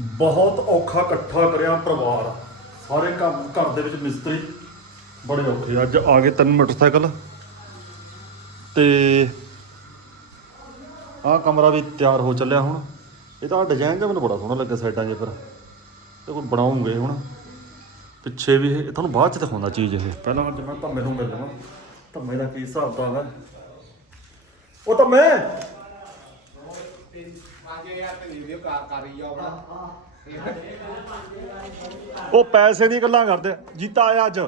ਬਹੁਤ ਔਖਾ ਇਕੱਠਾ ਕਰਿਆ ਪਰਿਵਾਰ। ਸਾਰੇ ਕੰਮ ਘਰ ਦੇ ਵਿੱਚ ਮਿਸਤਰੀ ਬੜੇ ਔਖੇ ਅੱਜ ਆ ਗਏ ਤਿੰਨ ਮੋਟਰਸਾਈਕਲ। ਤੇ ਆਹ ਕਮਰਾ ਵੀ ਤਿਆਰ ਹੋ ਚੱਲਿਆ ਹੁਣ। ਇਹ ਤਾਂ ਡਿਜ਼ਾਈਨ ਜਿਹਾ ਮੈਨੂੰ ਬੜਾ ਸੋਹਣਾ ਲੱਗਾ ਸਾਈਡਾਂ 'ਚ ਪਰ ਤੇ ਕੋਈ ਬਣਾਉਂਗੇ ਹੁਣ। ਪਿੱਛੇ ਵੀ ਇਹ, ਤੁਹਾਨੂੰ ਬਾਅਦ ਚ ਦਿਖਾਉਂਦਾ ਚੀਜ਼ ਇਹ। ਪਹਿਲਾਂ ਅੱਜ ਮੈਂ ਧੰਮੇ ਨੂੰ ਮਿਲ ਲਵਾਂ ਧੰਮੇ ਦਾ ਕੀ ਹਿਸਾਬ ਦਾ ਹੈ? ਉਹ ਤਾਂ ਮੈਂ ਉਹ ਪੈਸੇ ਦੀ ਗੱਲਾਂ ਕਰਦੇ। ਆ। ਜੀਤਾ ਆਇਆ ਅੱਜ।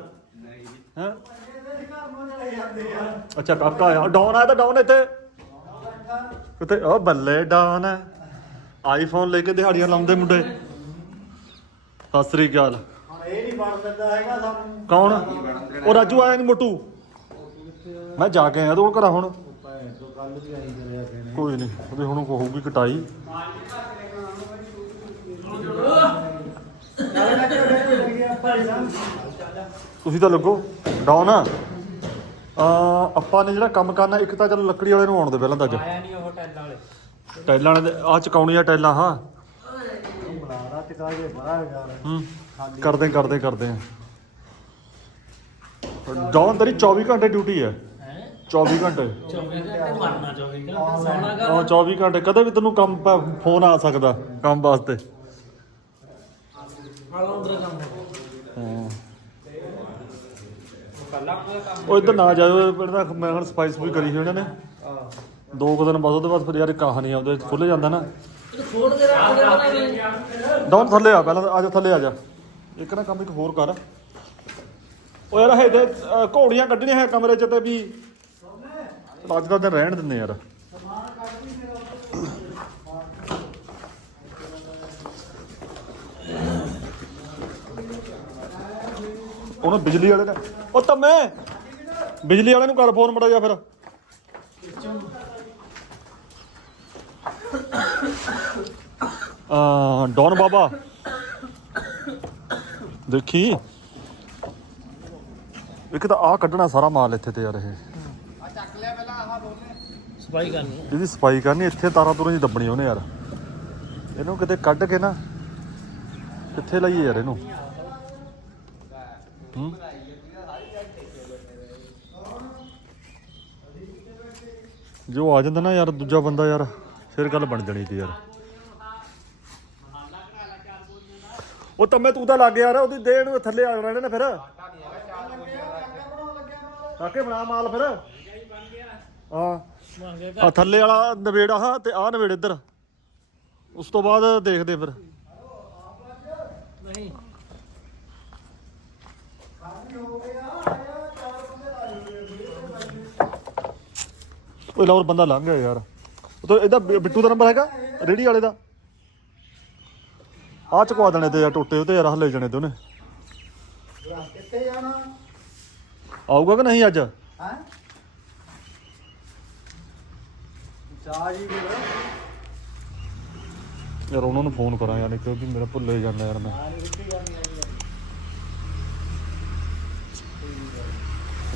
ਹੈ? ਅੱਛਾ ਕਾਕਾ ਆਇਆ। ਡਾਊਨ ਆਇਆ ਤਾਂ ਡਾਊਨ ਇੱਥੇ। ਕਿਤੇ ਉਹ ਬੱਲੇ ਡਾਊਨ ਹੈ। ਆਈਫੋਨ ਲੈ ਕੇ ਦਿਹਾੜੀਆਂ ਲਾਉਂਦੇ ਮੁੰਡੇ। ਸਤਿ ਸ੍ਰੀ ਅਕਾਲ। ਨਹੀਂ ਕੌਣ? ਉਹ ਰਾਜੂ ਆਇਆ ਨਹੀਂ ਮੋਟੂ। ਮੈਂ ਜਾ ਕੇ ਆਇਆ ਤੇ ਉਹ ਘਰਾਂ ਹੁਣ। ਕੱਲ ਕੋਈ ਨਹੀਂ ਉਹਦੇ ਹੁਣ ਹੋਊਗੀ ਕਟਾਈ ਚੱਲ ਨਾ ਕਿਹੜੇ ਗਿਆ ਭਾਈ ਸਾਹਿਬ ਤੁਸੀਂ ਤਾਂ ਲੱਗੋ ਡਾਊਨ ਆ। ਅਹ ਆਪਾਂ ਨੇ ਜਿਹੜਾ ਕੰਮ ਕਰਨਾ ਇੱਕ ਤਾਂ ਚਲੋ ਲੱਕੜੀ ਵਾਲੇ ਨੂੰ ਆਉਣ ਦੇ ਪਹਿਲਾਂ ਤਾਂ ਅੱਜ। ਆਇਆ ਨਹੀਂ ਉਹ ਟੈਲ ਵਾਲੇ। ਟਾਈਲਾਂ ਵਾਲੇ ਆ ਚਕਾਉਣੀਆਂ ਹਾਂ। ਹੂੰ ਕਰਦੇ ਕਰਦੇ ਕਰਦੇ ਆ। ਡਾਊਨ ਤੇਰੀ 24 ਘੰਟੇ ਡਿਊਟੀ ਹੈ? 24 ਘੰਟੇ। 24 ਘੰਟੇ ਮਰਨਾ 24 ਘੰਟੇ। ਸੌਣਾ ਕਰ ਹਾਂ 24 ਘੰਟੇ। ਕਦੇ ਵੀ ਤੈਨੂੰ ਕੰਮ ਫੋਨ ਆ ਸਕਦਾ ਕੰਮ ਵਾਸਤੇ। ਹਾਂ। ਉਹ ਇੱਧਰ ਨਾ ਜਾਇਓ ਇਹਦਾ ਮੈਂ ਹੁਣ ਸਫ਼ਾਈ ਵੀ ਕਰੀ ਸੀ ਉਹਨਾਂ ਨੇ। ਦੋ ਕੁ ਦਿਨ ਬਾਅਦ ਉਹਦੇ ਬਾਅਦ ਫਿਰ ਯਾਰ ਕਹਾਣੀ ਆਉਂਦੇ ਖੁੱਲ ਜਾਂਦਾ ਨਾ। ਡਾਊਨ ਥੱਲੇ ਆ ਪਹਿਲਾਂ ਆ ਜਾ ਥੱਲੇ ਆ ਜਾ। ਇੱਕ ਨਾ ਕੰਮ ਇੱਕ ਹੋਰ ਕਰ। ਉਹ ਯਾਰ ਇਹਦੇ ਅਹ, ਘੋੜੀਆਂ ਕੱਢਣੀਆਂ ਹੈ ਕਮਰੇ 'ਚ ਤੇ ਵੀ ਅੱਜ ਦਾ ਦਿਨ ਰਹਿਣ ਦਿੰਦੇ ਯਾਰ। ਉਹਨੂੰ ਬਿਜਲੀ ਵਾਲੇ ਨੇ। ਉਹ ਤਾਂ ਮੈਂ ਬਿਜਲੀ ਵਾਲੇ ਨੂੰ ਕਰ ਫੋਨ ਮੜਾ ਜਾ ਫਿਰ। ਆ ਡੌਨ ਬਾਬਾ। ਦੇਖੀ। ਇੱਕ ਤਾਂ ਆ ਕੱਢਣਾ ਸਾਰਾ ਮਾਲ ਇੱਥੇ ਤੇ ਯਾਰ ਇਹ। ਸਫ਼ਾਈ ਕਰਨੀ ਇਹਦੀ ਸਫ਼ਾਈ ਕਰਨੀ ਇੱਥੇ ਤਾਰਾਂ ਤੁਰਾਂ ਜੀ ਦੱਬਣੀ ਉਹਨੇ ਯਾਰ। ਇਹਨੂੰ ਕਿਤੇ ਕੱਢ ਕੇ ਨਾ ਕਿੱਥੇ ਲਾਈਏ ਯਾਰ ਇਹਨੂੰ? ਹੂੰ। ਜੋ ਆ ਜਾਂਦਾ ਨਾ ਯਾਰ, ਦੂਜਾ ਬੰਦਾ ਯਾਰ, ਫਿਰ ਗੱਲ ਬਣ ਜਾਣੀ ਸੀ ਯਾਰ। ਉਹ ਤੰਮੇ ਤੂੰ ਤਾਂ ਲੱਗ ਯਾਰ, ਉਹਦੀ ਦੇਹ ਨੂੰ ਥੱਲੇ ਆ ਰਹਿਣੇ ਨੇ ਫਿਰ। ਕਾਕੇ ਬਣਾ ਮਾਲ ਫਿਰ। ਹਾਂ। ਆ ਥੱਲੇ ਵਾਲਾ ਨਵੇੜ ਆ ਤੇ ਆ ਨਵੇੜ ਇੱਧਰ। ਉਸ ਤੋਂ ਬਾਅਦ ਦੇਖਦੇ ਫਿਰ। ਉਹ ਲਾਉਰ ਬੰਦਾ ਲੰਘ ਗਿਆ ਯਾਰ। ਉਹ ਤਾਂ ਇਹਦਾ ਬਿ- ਬਿੱਟੂ ਦਾ ਨੰਬਰ ਹੈਗਾ? ਰੇੜੀ ਵਾਲੇ ਦਾ। ਆ ਚੁਕਵਾ ਦੇਣੇ ਤੇ ਯਾਰ ਟੋਟੇ ਉਹਤੇ ਯਾਰ ਹੱਲੇ ਜਾਣੇ ਤੇ ਉਹਨੇ। ਕਿੱਥੇ ਜਾਣਾ ਆਊਗਾ ਕਿ ਨਹੀਂ ਅੱਜ? ਹੈ ਚਾਹ ਜੀ ਵੀਰ ਯਾਰ ਉਹਨਾਂ ਨੂੰ ਫੋਨ ਕਰਾਂ ਯਾਰ ਕਿਉਂਕਿ ਮੇਰਾ ਭੁੱਲੇ ਜਾਂਦਾ ਯਾਰ ਮੈਂ। ਆ ਨਹੀਂ ਕਿੱਥੇ ਆ ਜੀ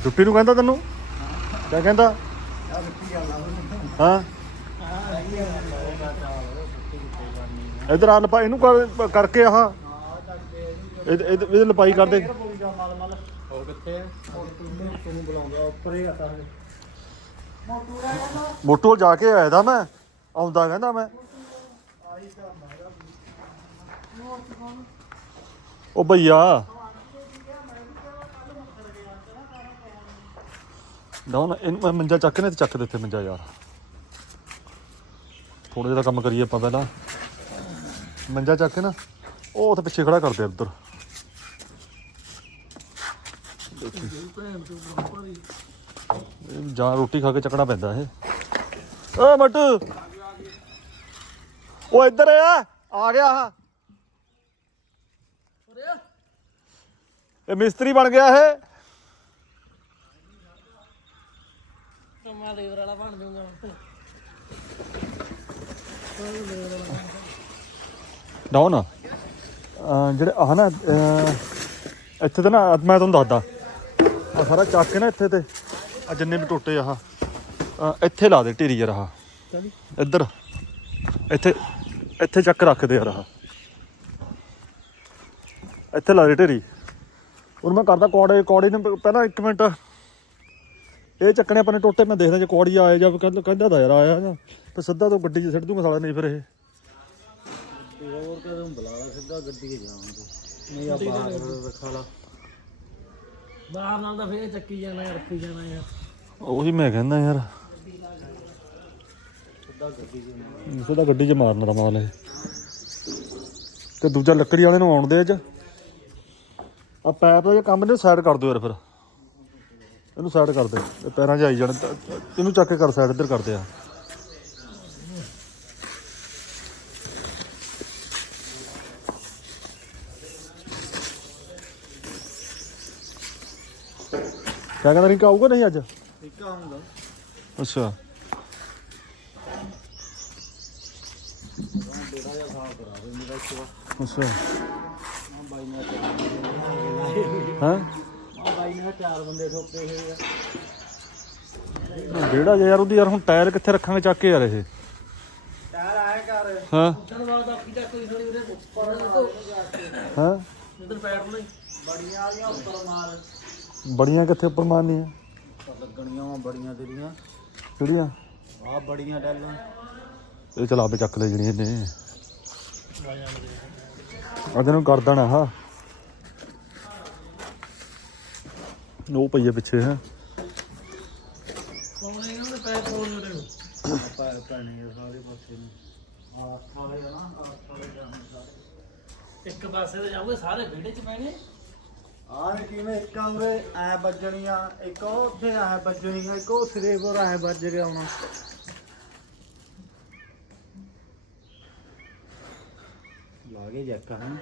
ਟੁੱਟੀ ਨੂੰ ਕਹਿੰਦਾ ਤੈਨੂੰ? ਕਿਆ ਕਹਿੰਦਾ? ਹਾਂ। ਇਧਰ ਆ ਲਪਾ ਇਹਨੂੰ ਕਰ- ਕਰਕੇ ਆਹ। ਇਹਦੇ ਇਹਦੇ- ਇਹਦੇ ਲਪਾਈ ਕਰ ਦੇ ਕੋਈ ਜਾ ਮਲ ਮਲ ਹੋਰ ਕਿੱਥੇ ਹੋਰ ਤੂੰ ਤੈਨੂੰ ਬੁਲਾਉਂਦਾ ਉੱਪਰ ਹੀ ਆ? ਤਾਂ ਮੋਟੂ ਕੋਲ ਜਾ ਕੇ ਆਇਆ ਦਾ ਮੈਂ। ਆਉਂਦਾ ਕਹਿੰਦਾ ਮੈਂ। ਉਹ ਭਈਆ। ਡਾਉਨ ਇਹਨੂੰ ਮੈਂ ਮੰਜਾ ਚੱਕ ਨੇ ਤੇ ਚੱਕ ਦੇ ਇੱਥੇ ਮੰਜਾ ਯਾਰ। ਥੋੜਾ ਜਿਹਾ ਕੰਮ ਕਰੀਏ ਆਪਾਂ ਪਹਿਲਾਂ। ਮੰਜਾ ਚੱਕ ਕੇ ਨਾ, ਉਹ ਉੱਥੇ ਪਿੱਛੇ ਖੜਾ ਕਰਦੇ ਆ ਉੱਧਰ ਜਾਂ ਰੋਟੀ ਖਾ ਕੇ ਚੱਕਣਾ ਪੈਂਦਾ ਇਹ। ਓ ਮਟੂ! ਉਹ ਇੱਧਰ ਆ ਆ ਗਿਆ ਆ। ਇਹ ਮਿਸਤਰੀ ਬਣ ਗਿਆ ਇਹ। ਕੰਮਾ ਲੇਬਰ ਵਾਲਾ ਬਣ ਜਾਊਗਾ ਡਾਉਨ। ਅਹ ਜਿਹੜੇ ਆਹ ਨਾ, ਅਹ ਇੱਥੇ ਤੇ ਨਾ ਮੈਂ ਤੁਹਾਨੂੰ ਦੱਸਦਾ। ਆ ਸਾਰਾ ਚੱਕ ਕੇ ਨਾ ਇੱਥੇ ਤੇ ਆ ਜਿੰਨੇ ਵੀ ਟੋਟੇ ਆਹ, ਅਹ ਇੱਥੇ ਲਾ ਦੇ ਢੇਰੀ ਯਾਰ ਆਹ। ਇੱਧਰ, ਇੱਥੇ ਇੱਥੇ ਚੱਕ ਰੱਖਦੇ ਯਾਰ ਆਹ। ਇੱਥੇ ਲਾ ਦੇ ਢੇਰੀ। ਹੁਣ ਮੈਂ ਕਰਦਾ ਕੌੜੇ, ਕੌੜੀ ਨੂੰ ਪਹਿਲਾਂ 1 ਮਿੰਟ ਇਹ ਚੱਕਣੇ ਆਪਣੇ ਟੋਟੇ ਮੈਂ ਦੇਖਦਾ ਜੇ ਕੌੜੀ ਆਏ ਜਾਂ ਕਹਿੰਦਾ ਕਹਿੰਦਾ ਦਾ ਯਾਰ ਆਇਆ ਜਾਂ। ਤੇ ਸਿੱਧਾ ਤੋਂ ਗੱਡੀ 'ਚ ਸਿੱਟ ਦੂੰਗਾ ਸਾਲਾ ਨਹੀਂ ਫਿਰ ਇਹ। ਹੋਰ ਕਦੋਂ ਬੁਲਾ ਲਾ ਸਿੱਧਾ ਗੱਡੀ 'ਚ ਜਾਵਾਂ ਤੂੰ। ਨਹੀਂ ਆ ਬਾਹਰ ਰੱਖਾ ਲਾ। ਬਾਹਰ ਨਾਲ ਤਾਂ ਫੇਰ ਚੱਕੀ ਜਾਣਾ ਯਾਰ ਰੱਖੀ ਜਾਣਾ ਯਾਰ। ਉਹੀ ਮੈਂ ਕਹਿੰਦਾ ਯਾਰ। ਸਿੱਧਾ ਗੱਡੀ 'ਚ ਜਾਵਾਂ। ਸਿੱਧਾ ਗੱਡੀ 'ਚ ਮਾਰਨਾ ਦਾ ਮਾਲ ਇਹ। ਤੇ ਦੂਜਾ ਲੱਕੜੀ ਵਾਲੇ ਨੂੰ ਆਉਣ ਦੇ ਅੱਜ। ਆ ਪੈਪ ਦਾ ਜੇ ਕੰਮ ਨੇ ਸਾਈਡ ਕਰ ਦਿਓ ਯਾਰ ਫਿਰ। ਇਹਨੂੰ ਸਾਈਡ ਕਰ ਦੇ। ਇਹ ਪੈਰਾਂ 'ਚ ਆਈ ਜਾਣ। ਇਹਨੂੰ ਚੱਕ ਕੇ ਕਰ ਸਾਈਡ ਇੱਧਰ ਕਰਦੇ ਆ। ਕਿਆ ਕਹਿੰਦਾ ਰਿੰਕਾ ਆਊਗਾ ਨਹੀਂ ਅੱਜ? ਠੀਕ ਆਉਂਗਾ ਅੱਛਾ। ਬੇੜਾ ਜਿਹਾ ਸਾਫ਼ ਕਰਾ ਦੇ ਮੇਰਾ ਇੱਕ ਵਾਰ ਅੱਛਾ ਹਾਂ? ਨੇ ਚਾਰ ਬੰਦੇ ਠੋਕੇ ਹੋਏ ਆ। ਜਿਹੜਾ ਯਾਰ ਉਹਦੀ ਯਾਰ ਹੁਣ ਟਾਇਰ ਕਿੱਥੇ ਰੱਖਾਂਗੇ ਚੱਕ ਕੇ ਯਾਰ ਇਹ? ਟਾਇਰ ਆਏ ਕਰ ਹਾਂ। ਚੱਲ ਬਾਅਦ ਆਪੀ ਤਾਂ ਕੋਈ ਥੋੜੀ ਉਰੇ ਪੜਨ ਤੋਂ ਹਾਂ। ਉਧਰ ਪੈਰ ਨਹੀਂ ਬੜੀਆਂ ਆ ਗਈਆਂ ਉੱਪਰ ਮਾਰ। ਬੜੀਆਂ ਕਿੱਥੇ ਉੱਪਰ ਮਾਰਨੀਆਂ? ਲੱਗਣੀਆਂ ਵਾ ਬੜੀਆਂ ਤੇਰੀਆਂ। ਕਿਹੜੀਆਂ? ਆ ਬੜੀਆਂ ਡੈਲਾਂ ਇਹ ਚਲਾ ਆਪੇ ਚੱਕ ਲੈ ਜਣੀਆਂ ਨੇ ਅੱਜ ਨੂੰ ਕਰ ਦੇਣਾ ਹਾਂ ਉਹ ਪਈਏ ਪਿੱਛੇ ਹੈ। ਕੋਣੇ ਕੋਲ ਨੂੰ ਪੈਣੇ ਸਾਰੇ ਪਾਸੇ ਨੂੰ ਆਸ ਵਾਲੇ ਆ ਨਾ ਆਸ ਵਾਲੇ ਜਾਣੇ ਇੱਕ ਪਾਸੇ ਤੇ ਜਾਊਗੇ ਸਾਰੇ ਵਿਹੜੇ 'ਚ ਪੈਣੇ ਆਹ ਕਿਵੇਂ ਇੱਕ ਆ ਉਰੇ ਐ ਵੱਜਣੀਆਂ ਇੱਕ ਉੱਥੇ ਐ ਵੱਜਣੀਆਂ ਇੱਕ ਉਹ ਸਿਰੇ ਪਰ ਐ ਵੱਜ ਗਿਆ ਹੁਣ। ਲਾ ਕੇ ਜੱਕਾ ਹਨ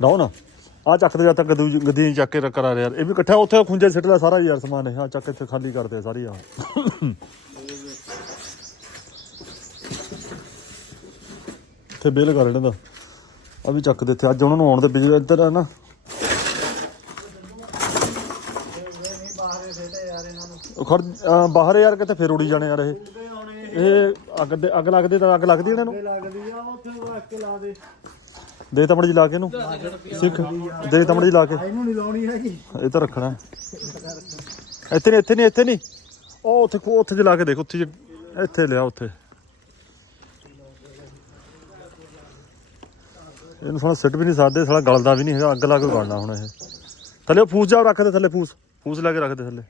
ਲਾਓ ਨਾ। ਆ ਚੱਕ ਦੇ ਜਦ ਤੱਕ ਗੱਦੂ ਗੱਦੀ ਚੱਕ ਕੇ ਕਰਾ ਯਾਰ ਇਹ ਵੀ ਇਕੱਠਾ ਉੱਥੇ ਖੁੰਝੇ ਸਿੱਟ ਲੈ ਸਾਰਾ ਯਾਰ ਸਮਾਨ ਇਹ। ਆ ਚੱਕ ਇੱਥੇ ਖਾਲੀ ਕਰਦੇ ਸਾਰੀ ਆ ਇੱਥੇ ਬਿੱਲ ਕਰ ਇਹਨਾਂ ਦਾ ਆ ਵੀ ਚੱਕ ਦੇ ਇੱਥੇ। ਅੱਜ ਉਹਨਾਂ ਨੂੰ ਆਉਣ ਦੇ ਬਿਜਲੀ ਇੱਧਰ ਆ ਨਾ। ਖੜ ਬਾਹਰ ਯਾਰ ਕਿਤੇ ਫੇਰ ਉੜੀ ਜਾਣੇ ਯਾਰ ਇਹ। ਇਹ ਅੱਗ ਅੱਗ ਲੱਗਦੀ ਤਾਂ ਅੱਗ ਲੱਗਦੀ ਇਹਨਾਂ ਨੂੰ। ਇਹ ਲੱਗਦੀ ਆ, ਉੱਥੇ ਰੱਖ ਕੇ ਲਾ ਦੇ। ਦੇ ਤਮੜੀ ਜੀ ਲਾ ਕੇ ਇਹਨੂੰ। ਸਿੱਖ ਦੇ ਤਮੜੀ ਜੀ ਲਾ ਕੇ। ਇਹਨੂੰ ਨਹੀਂ ਲਾਉਣੀ ਹੈਗੀ। ਇਹ ਤਾਂ ਰੱਖਣਾ। ਇੱਥੇ ਨਹੀਂ ਇੱਥੇ ਨਹੀਂ ਇੱਥੇ ਨਹੀਂ। ਉਹ ਉੱਥੇ ਉੱਥੇ ਜਲਾ ਕੇ ਦੇਖ ਉੱਥੇ ਇੱਥੇ ਲਿਆ ਉੱਥੇ। ਇਹਨੂੰ ਸਾਲਾ ਸਿੱਟ ਵੀ ਨਹੀਂ ਸਕਦੇ ਸਾਲਾ ਗਲਦਾ ਵੀ ਨਹੀਂ ਹੈਗਾ ਅੱਗ ਲਾ ਕੇ ਗਲਣਾ ਹੁਣ ਇਹ। ਥੱਲੇ ਫੂਸ ਜਾ ਰੱਖ ਦੇ ਥੱਲੇ ਫੂਸ। ਫੂਸ ਲਾ ਕੇ ਰੱਖ ਦੇ ਥੱਲੇ।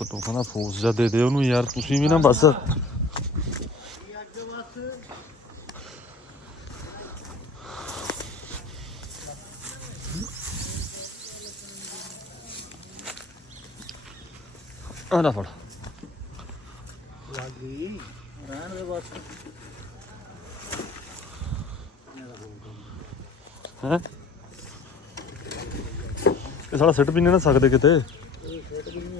ਉਹ ਤਾਂ ਤੂੰ ਕਹਿੰਦਾ ਫੂਸ ਜਾ ਦੇ ਦੇ ਉਹਨੂੰ ਯਾਰ, ਤੁਸੀਂ ਵੀ ਨਾ ਬਸ। ਆ ਫੜ। ਲੱਗ ਗਈ ਰਹਿਣ ਦੇ ਬਸ ਹੈ? ਇਹ ਸਾਲਾ ਸਿੱਟ ਵੀ ਨਹੀਂ ਨਾ ਸਕਦੇ ਕਿਤੇ। ਇਹ ਫੇਟ ਵੀ ਨਹੀਂ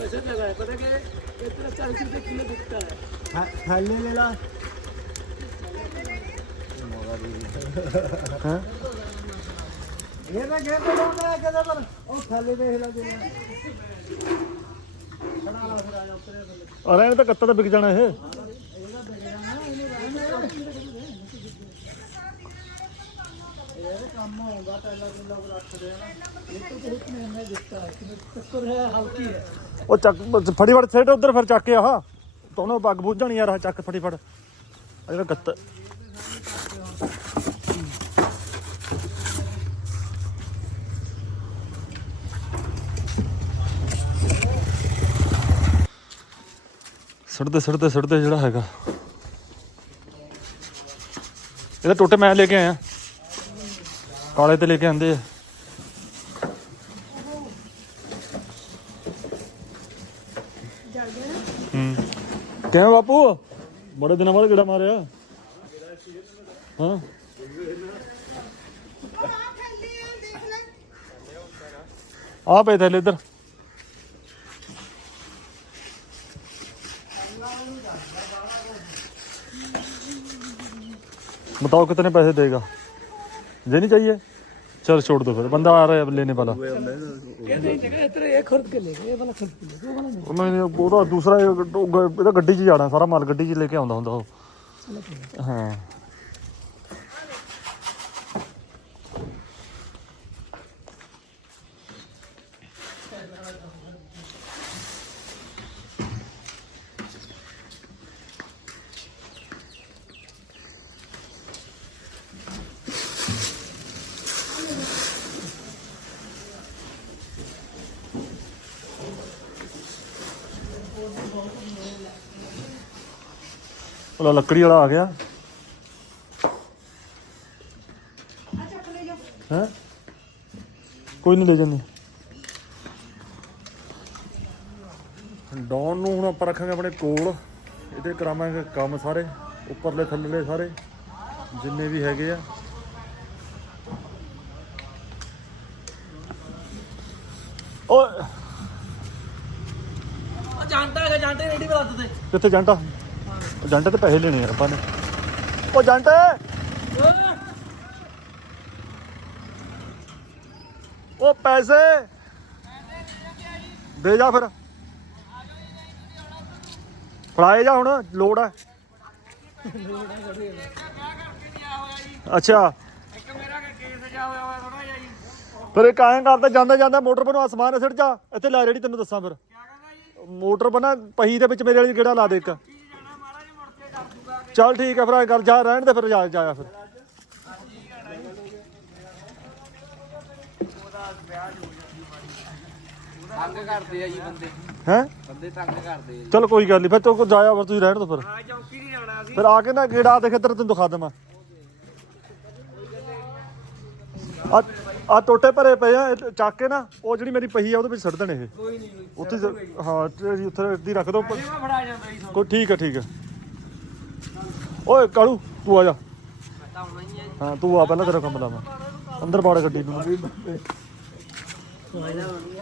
ज्यादा है पता क्या इतना चालीस रुपए किलो बिकता है ਥੈਲੇ ਲੈ ਲਾ ਹੈ ਇਹ ਤਾਂ ਗੇਟ ਤੇ ਲਾਉਂਦਾ ਕਿਤੇ ਪਰ ਉਹ ਥੈਲੇ ਦੇਖ ਲੈ ਜੇ ਖੜਾ ਲਾ ਫਿਰ ਆ ਜਾ ਉੱਤਰੇ ਥੱਲੇ ਅਰੇ ਇਹ ਤਾਂ ਕੱਤਾ ਤਾਂ ਵਿਕ ਜਾਣਾ ਇਹ ਕੰਮ ਹੋਊਗਾ ਪਹਿਲਾਂ ਪਹਿਲਾਂ ਉਹ ਰੱਖ ਦੇਣਾ ਇਹ ਤਾਂ ਬਹੁਤ ਮਹਿੰਗਾ ਦਿੱਤਾ ਹੈ ਹੈ, ਹਲਕੀ ਹੈ। ਉਹ ਚੱਕ ਫੜੀ ਫੜ ਸੇਟ ਉਧਰ ਫਿਰ ਚੱਕ ਕੇ ਆਹ। ਦੋਨੋਂ ਪੱਗ ਬੁੱਝਣੀ ਯਾਰ, ਆਹ ਚੱਕ ਫੜੀ ਫੜ ਆਹ ਜਿਹੜਾ ਗੱਤ ਸੜਦੇ ਸੜਦੇ ਸੜਦੇ ਜਿਹੜਾ ਹੈਗਾ। ਇਹਦਾ ਟੋਟੇ ਮੈਂ ਲੈ ਕੇ ਆਇਆ। ਕਾਲੇ ਤੇ ਲੈ ਕੇ ਆਂਦੇ ਆ ਹੂੰ ਕਿਵੇਂ ਬਾਪੂ ਬੜੇ ਦਿਨਾਂ ਬਾਅਦ ਕਿਹੜਾ ਮਾਰਿਆ ਹਾਂ ਆ ਪਏ ਥੱਲੇ ਇੱਧਰ बताओ कितने पैसे देगा ये नहीं चाहिए चल छोड़ दो फिर बंदा आ रहा है अब लेने वाला ये नहीं जगह इतना ये खरीद के लेगा ये वाला खरीद के लेगा वो वाला नहीं ਉਹ ਨਹੀਂ ਉਹਦਾ ਦੂਸਰਾ ਇਹ ਗ- ਉਹ ਗ- ਇਹਦਾ ਗੱਡੀ 'ਚ ਜਾਣਾ ਸਾਰਾ ਮਾਲ ਗੱਡੀ 'ਚ ਲੈ ਕੇ ਆਉਂਦਾ ਹੁੰਦਾ ਉਹ ਹਾਂ ਭਲਾ ਲੱਕੜੀ ਵਾਲਾ ਆ ਗਿਆ। ਹੈ? ਕੋਈ ਨਹੀਂ ਲੈ ਜਾਂਦੇ। ਡੌਨ ਨੂੰ ਹੁਣ ਆਪਾਂ ਰੱਖਾਂਗੇ ਆਪਣੇ ਕੋਲ। ਇਹਦੇ ਕਰਾਵਾਂਗੇ ਕੰਮ ਸਾਰੇ ਉੱਪਰਲੇ ਥੱਲੇਲੇ ਸਾਰੇ ਜਿੰਨੇ ਵੀ ਹੈਗੇ ਆ। ਓਏ। ਆ ਜਾਂਟਾ ਹੈਗਾ ਜਾਂਟੇ ਰੇੜੀ ਤੇ। ਕਿੱਥੇ ਜਾਂਟਾ ਜੰਟ ਤੇ ਪੈਸੇ ਲੈਣੇ ਆ ਆਪਾਂ ਨੇ। ਉਹ ਜੰਟ! ਉਹ ਪੈਸੇ! ਦੇ ਜਾ ਫਿਰ। ਫੜਾਏ ਜਾ ਹੁਣ, ਲੋੜ ਹੈ ਅੱਛਾ। ਫਿਰ ਇਹ ਕਾਇਂ ਕਰਦਾ ਜਾਂਦਾ ਜਾਂਦਾ ਮੋਟਰ ਬਣਾ ਸਮਾਨ ਸਿੱਟ ਜਾ। ਇੱਥੇ ਲੈ ਰੇੜੀ ਤੈਨੂੰ ਦੱਸਾਂ ਫਿਰ। ਮੋਟਰ ਬਣਾ, ਪਹੀ ਦੇ ਵਿੱਚ ਮੇਰੇ ਵਾਲੀ ਗੇੜਾ ਲਾ ਦੇ ਇੱਕ। ਚੱਲ ਠੀਕ ਹੈ ਫਿਰ ਐਂ ਕਰ ਜਾ ਰਹਿਣ ਦੇ ਫਿਰ ਜਾ ਜਾਇਆ ਫਿਰ। ਤੰਗ ਕਰਦੇ ਆ ਜੀ ਬੰਦੇ। ਹੈ? ਬੰਦੇ ਤੰਗ ਕਰਦੇ ਆ ਚਲ ਕੋਈ ਗੱਲ ਨਹੀਂ ਫਿਰ ਤੂੰ ਜਾਇਆ ਫਿਰ ਤੁਸੀਂ ਰਹਿਣ ਦੋ ਫਿਰ। ਆ ਚੌਕੀ ਨਹੀਂ ਜਾਣਾ ਸੀ ਫਿਰ ਆ ਕੇ ਨਾ ਗੇੜਾ ਦੇਖ ਇੱਧਰ ਤੈਨੂੰ ਦਿਖਾ ਦੇਵਾਂ। ਆ ਆ ਟੋਟੇ ਭਰੇ ਪਏ ਆ ਇਹ ਚੱਕ ਕੇ ਨਾ ਉਹ ਜਿਹੜੀ ਮੇਰੀ ਪਹੀ ਆ ਉਹਦੇ ਵਿੱਚ ਸੁੱਟ ਦੇਣੇ ਇਹ। ਕੋਈ ਨਹੀਂ ਉੱਥੇ ਹਾਂ ਜੀ ਉੱਥੇ ਦੀ ਰੱਖ ਦੋ। ਮੈਂ ਫੜਾ ਜਾਂਦਾ ਜੀ ਕੋਈ ਠੀਕ ਹੈ ਠੀਕ ਹੈ ਓਏ ਕਾਲੂ ਤੂੰ ਆ ਜਾ। ਤਾਂ ਹੀ ਹੈ ਹਾਂ ਤੂੰ ਆ ਪਹਿਲਾਂ ਤੇਰਾ ਕੰਮ ਲਾਵਾਂ। ਅੰਦਰ ਬਾੜ ਗੱਡੀ ਨੂੰ।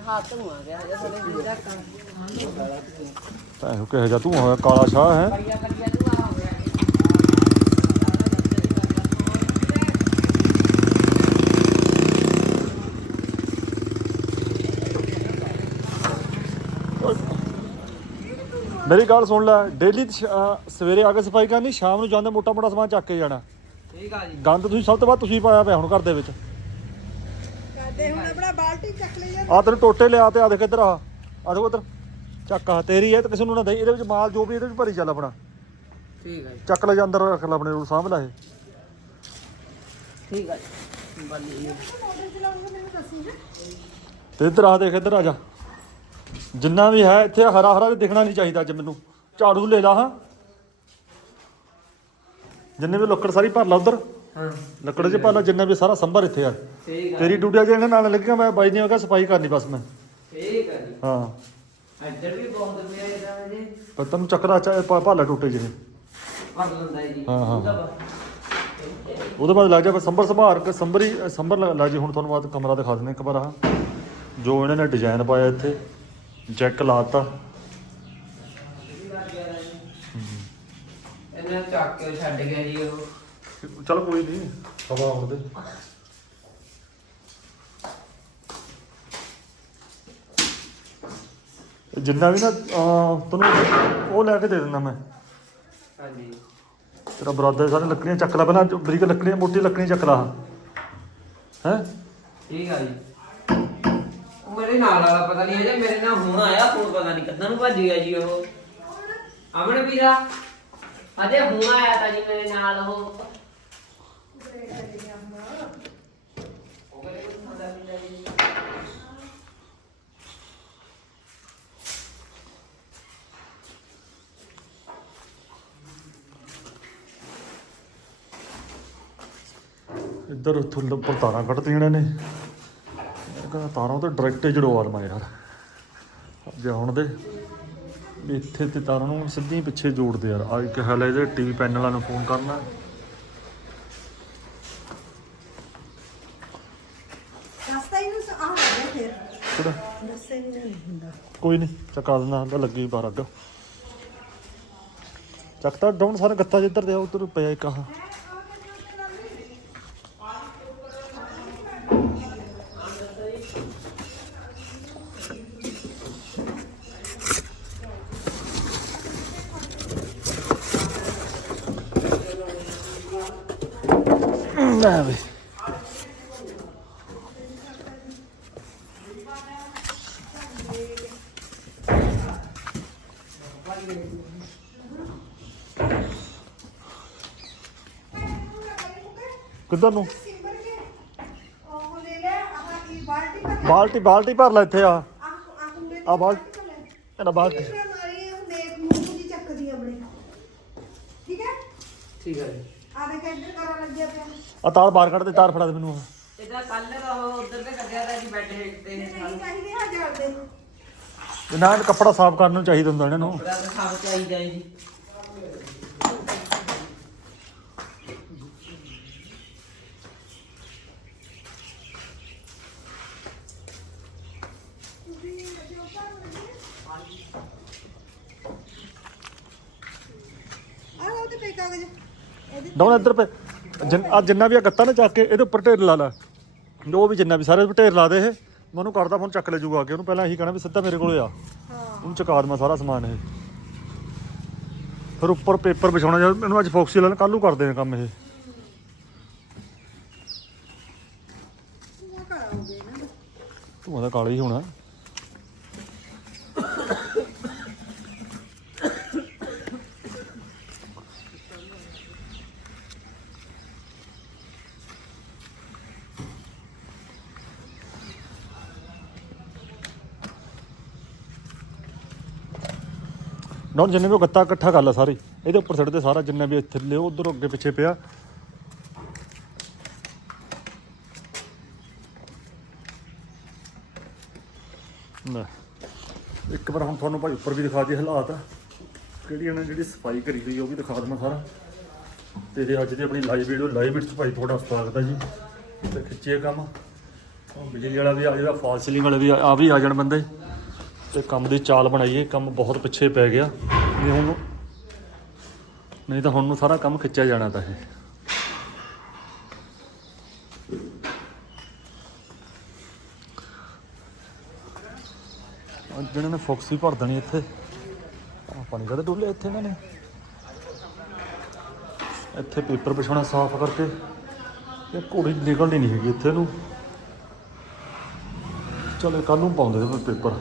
ਹੱਥ ਨੂੰ ਆ ਗਿਆ ਜੇ ਤਾਂ ਕਿਹੋ ਜਿਹਾ ਤੂੰ ਹੋਇਆ ਕਾਲਾ ਸ਼ਾਹ ਹੈ ਕਰੀਆ ਕਰੀਆ ਤੂੰ ਆ ਹੋ ਗਿਆ ਮੇਰੀ ਗੱਲ ਸੁਣ ਲੈ ਡੇਲੀ ਸਵੇਰੇ ਆ ਕੇ ਸਫ਼ਾਈ ਕਰਨੀ ਸ਼ਾਮ ਨੂੰ ਜਾਂਦੇ ਮੋਟਾ ਮੋਟਾ ਸਮਾਨ ਚੱਕ ਕੇ ਜਾਣਾ। ਠੀਕ ਆ ਜੀ। ਗੰਦ ਤੁਸੀਂ ਸਭ ਤੋਂ ਵੱਧ ਤੁਸੀਂ ਪਾਇਆ ਪਿਆ ਹੁਣ ਘਰ ਦੇ ਵਿੱਚ। ਕਰਦੇ ਹੁਣ ਆਪਣਾ ਬਾਲਟੀ ਚੱਕ ਲਈ ਆ ਤੈਨੂੰ ਟੋਟੇ ਲਿਆ ਤੇ ਆ ਦੇਖ ਇੱਧਰ ਆ। ਆ ਦੇਖੋ ਇੱਧਰ। ਚੱਕ ਆ ਤੇਰੀ ਹੈ ਤੇ ਕਿਸੇ ਨੂੰ ਨਾ ਦੇ ਇਹਦੇ ਵਿੱਚ ਮਾਲ ਜੋ ਵੀ ਇਹਦੇ ਵਿੱਚ ਭਰੀ ਚੱਲ ਆਪਣਾ। ਠੀਕ ਆ ਜੀ। ਚੱਕ ਲੈ ਜਾ ਅੰਦਰ ਰੱਖ ਲੈ ਆਪਣੇ ਕੋਲ ਸਾਂਭ ਲੈ ਇਹ। ਠੀਕ ਆ ਜੀ। ਬਾਲੀ ਮੋਟਰ ਚਲਾਉਂਗਾ ਮੈਨੂੰ ਦੱਸੀ ਨਾ। ਤੇ ਇੱਧਰ ਆ ਦੇਖ ਇੱਧਰ ਆ ਜਾ। ਜਿੰਨਾ ਵੀ ਹੈ ਇੱਥੇ ਹਰਾ ਹਰਾ ਤੇ ਦਿਖਣਾ ਨਹੀਂ ਚਾਹੀਦਾ ਅੱਜ ਮੈਨੂੰ। ਝਾੜੂ ਲੈ ਲਾ ਹਾਂ। ਜਿੰਨੇ ਵੀ ਲੱਕੜ ਸਾਰੀ ਭਰ ਲਾ ਉਧਰ। ਹਾਂ। ਲੱਕੜ 'ਚ ਭਰ ਲਾ ਜਿੰਨਾ ਵੀ ਸਾਰਾ ਸੰਭਰ ਇੱਥੇ ਆ। ਠੀਕ ਆ ਤੇਰੀ ਡਿਊਟੀ ਜਿਹੜੇ ਨਾਲ ਲੱਗਿਆ ਮੈਂ ਬਾਈ ਨੇ ਕਿਹਾ ਸਫ਼ਾਈ ਕਰਨੀ ਬਸ ਮੈਂ। ਠੀਕ ਆ ਜੀ। ਹਾਂ। ਇੱਧਰ ਵੀ ਬਹੁਤ ਪਿਆ ਇਹਦਾ ਜੀ। ਪਰ ਤੈਨੂੰ ਚੱਕਰਾ ਚਾ ਭਾਲਾ ਟੁੱਟੇ ਜਿਹੇ। ਭਰ ਲੈਂਦਾ ਜੀ। ਹਾਂ, ਹਾਂ। ਉਹਦਾ ਬਾਅਦ ਲੱਗ ਜਾ ਫਿਰ ਸੰਭਰ ਸੰਭਾਰ ਕੇ ਸੰਭਰੀ ਸੰਭਰ ਲਾ ਲਾ ਜੀ ਹੁਣ ਤੁਹਾਨੂੰ ਬਾਅਦ ਕਮਰਾ ਦਿਖਾ ਦਿੰਦੇ ਇੱਕ ਵਾਰ ਆਹ ਜੋ ਇਹਨਾਂ ਨੇ ਡਿਜ਼ਾਈਨ ਪਾਇਆ ਇੱਥੇ। ਜੈਕ ਲਾਤਾ। ਇਹਨੇ ਚੱਕ ਕੇ ਛੱਡ ਗਿਆ ਜੀ ਉਹ। ਚਲ ਕੋਈ ਨਹੀਂ ਹਵਾ ਜਿੰਨਾ ਵੀ ਨਾ ਅਹ, ਤੈਨੂੰ ਉਹ ਲੈ ਕੇ ਦੇ ਦਿੰਦਾ ਮੈਂ। ਹਾਂਜੀ। ਤੇਰਾ ਬਰਾਦਰ ਸਾਰੇ ਲੱਕੜੀਆਂ ਚੱਕ ਲੈ ਪਹਿਲਾਂ ਜੋ ਬਰੀਕ ਲੱਕੜੀਆਂ ਮੋਟੀ ਲੱਕੜੀਆਂ ਚੱਕ ਲਾ ਹੈ? ਠੀਕ ਆ ਜੀ। ਮੇਰੇ ਨਾਲ ਵਾਲਾ ਪਤਾ ਨਹੀਂ ਅਜੇ ਮੇਰੇ ਨਾਲ ਹੁਣ ਆਇਆ ਫੋਨ ਪਤਾ ਨਹੀਂ ਕਿੱਦਾਂ ਨੂੰ ਭੱਜ ਗਿਆ ਜੀ ਉਹ। ਅਮਨ ਵੀਰਾ ਅਜੇ ਹੁਣ ਆਇਆ ਤਾਂ ਜੀ ਮੇਰੇ ਨਾਲ ਉਹ। ਉਹ ਇੱਧਰ ਉੱਥੋਂ ਉੱਪਰ ਤਾਰਾਂ ਕੱਢਤੀਆਂ ਇਹਨਾਂ ਨੇ। ਕਹਿੰਦਾ ਤਾਰਾਂ ਤਾਂ ਡਾਇਰੈਕਟ ਜੜਵਾ ਲਵਾਂ ਯਾਰ। ਜੇ ਹੁਣ ਦੇ ਇੱਥੇ ਤੇ ਤਾਰਾਂ ਨੂੰ ਸਿੱਧੀ ਪਿੱਛੇ ਜੋੜਦੇ ਯਾਰ। ਆ ਇੱਕ ਹਾਲੇ ਇਹਦੇ ਟੀਵੀ ਪੈਨਲਾਂ ਨੂੰ ਫੋਨ ਕਰਨਾ। ਕੋਈ ਨਹੀਂ ਚੱਕਾ ਦਿੰਦਾ ਹੁੰਦਾ ਲੱਗੀ ਬਾਹਰ ਅੱਗ। ਚੱਕਤਾ ਡਾਉਣ ਸਾਰੇ ਗੱਤਾ ਜਿੱਧਰ ਦੇ ਉਧਰ ਪਿਆ ਇੱਕ ਆਹ ਲੈ ਵੇ ਕਿੱਧਰ ਨੂੰ? ਸਿੰਬਰ ਕੇ ਉਹ ਲੈ ਲੈ ਆਹ ਇਹ ਬਾਲਟੀ ਬਾਲਟੀ ਬਾਲਟੀ ਭਰ ਲੈ ਇੱਥੇ ਆ। ਆ ਬਾਲ ਇਹਦਾ ਬਾਲਟੀ ਦੀ ਠੀਕ ਹੈ ਠੀਕ ਹੈ ਜੀ। ਆ ਦੇਖ ਇੱਧਰ ਕਰਨ ਲੱਗਿਆ ਪਿਆ ਆ ਤਾਰ ਬਾਹਰ ਕੱਢ ਦੇ ਤਾਰ ਫੜਾ ਦੇ ਮੈਨੂੰ। ਇਹਦਾ ਕੱਲ ਉਹ ਉਧਰ ਤੇ ਕੱਢਿਆ ਤਾਂ ਜੀ ਬੈੱਡ ਹੇਠ ਤੇ ਨਹੀਂ ਚਾਹੀਦੇ ਆ ਜਲ ਦੇ ਦਾ ਕੱਪੜਾ ਸਾਫ਼ ਕਰਨ ਨੂੰ ਚਾਹੀਦਾ ਹੁੰਦਾ ਇਹਨਾਂ ਨੂੰ। ਬੜਾ ਚਾਹੀਦਾ ਹੈ ਜੀ। ਤੇ ਪੇ ਡਾਉਨ ਇੱਧਰ ਜਿੰਨਾ ਵੀ ਆ ਗੱਤਾ ਨਾ ਚੱਕ ਕੇ ਇਹਦੇ ਉੱਪਰ ਢੇਰ ਲਾ ਲਾ। ਜੋ ਵੀ ਜਿੰਨਾ ਵੀ ਸਾਰੇ ਢੇਰ ਲਾ ਦੇ ਇਹ। ਮੈਂ ਉਹਨੂੰ ਕਰਦਾ ਫੋਨ ਚੱਕ ਲੈ ਜੂਗਾ ਕੇ ਉਹਨੂੰ ਪਹਿਲਾਂ ਇਹੀ ਕਹਿਣਾ ਵੀ ਸਿੱਧਾ ਮੇਰੇ ਕੋਲੇ ਆ। ਹਾਂ। ਉਹਨੂੰ ਚੁਕਾ ਦੇਵਾਂ ਸਾਰਾ ਸਮਾਨ ਇਹ। ਫਿਰ ਉੱਪਰ ਪੇਪਰ ਵਿਛਾਉਣਾ ਜਦ ਮੈਨੂੰ ਅੱਜ ਫੋਕਸੀ ਲੈਣ ਕੱਲ੍ਹ ਨੂੰ ਕਰਦੇ ਨੇ ਕੰਮ ਇਹ। ਕਾਲਾ ਧੂਆਂ ਦਾ ਕਾਲਾ ਹੀ ਹੋਣਾ। ਨੌ ਜਿੰਨੇ ਵੀ ਉਹ ਗੱਤਾ ਇਕੱਠਾ ਕਰ ਲੈ ਸਾਰੇ। ਇਹਦੇ ਉੱਪਰ ਸਿੱਟ ਦੇ ਸਾਰਾ, ਜਿੰਨਾ ਵੀ ਇੱਥੇ ਲਿਓ, ਉਧਰ ਅੱਗੇ ਪਿੱਛੇ ਪਿਆ। ਲੈ। ਇੱਕ ਵਾਰ ਹੁਣ ਤੁਹਾਨੂੰ ਭਾਈ ਉੱਪਰ ਵੀ ਦਿਖਾ ਦਈਏ ਹਾਲਾਤ। ਕਿਹੜੀ ਇਹਨਾਂ ਜਿਹੜੀ ਸਫ਼ਾਈ ਕਰੀ ਹੋਈ ਉਹ ਵੀ ਦਿਖਾ ਦਵਾਂ ਸਾਰਾ। ਤੇ ਜੇ ਅੱਜ ਦੀ ਆਪਣੀ ਲਾਈਵ ਵੀਡੀਓ ਲਾਈਵ ਵਿੱਚ ਭਾਈ ਤੁਹਾਡਾ ਸਵਾਗਤ ਹੈ ਜੀ। ਤੇ ਖਿੱਚੀਏ ਕੰਮ। ਬਿਜਲੀ ਵਾਲਾ ਵੀ ਆ, ਜਿਹੜਾ ਫਾਲ ਸੀਲਿੰਗ ਵਾਲਾ ਵੀ ਆ ਆ ਵੀ ਆ ਜਾਣ ਬੰਦੇ। ਤੇ ਕੰਮ ਦੀ ਚਾਲ ਬਣਾਈਏ ਕੰਮ ਬਹੁਤ ਪਿੱਛੇ ਪੈ ਗਿਆ। ਜੇ ਹੁਣ ਨਹੀਂ ਤਾਂ ਹੁਣ ਨੂੰ ਸਾਰਾ ਕੰਮ ਖਿੱਚਿਆ ਜਾਣਾ ਤਾਂ ਇਹ। ਜਿਹਨਾਂ ਨੇ ਫੋਕਸੀ ਭਰ ਦੇਣੀ ਇੱਥੇ। ਪਾਣੀ ਕਦੇ ਡੁੱਲਿਆ ਇੱਥੇ ਇਹਨਾਂ ਨੇ। ਇੱਥੇ ਪੇਪਰ ਵਿਛਾਉਣਾ ਸਾਫ਼ ਕਰਕੇ। ਇਹ ਘੋੜੀ ਨਿਕਲਣੀ ਨਹੀਂ ਹੈਗੀ ਇੱਥੇ ਨੂੰ। ਚਲੋ ਕੱਲ ਨੂੰ ਪਾਉਂਦੇ ਨੇ ਪੇਪਰ।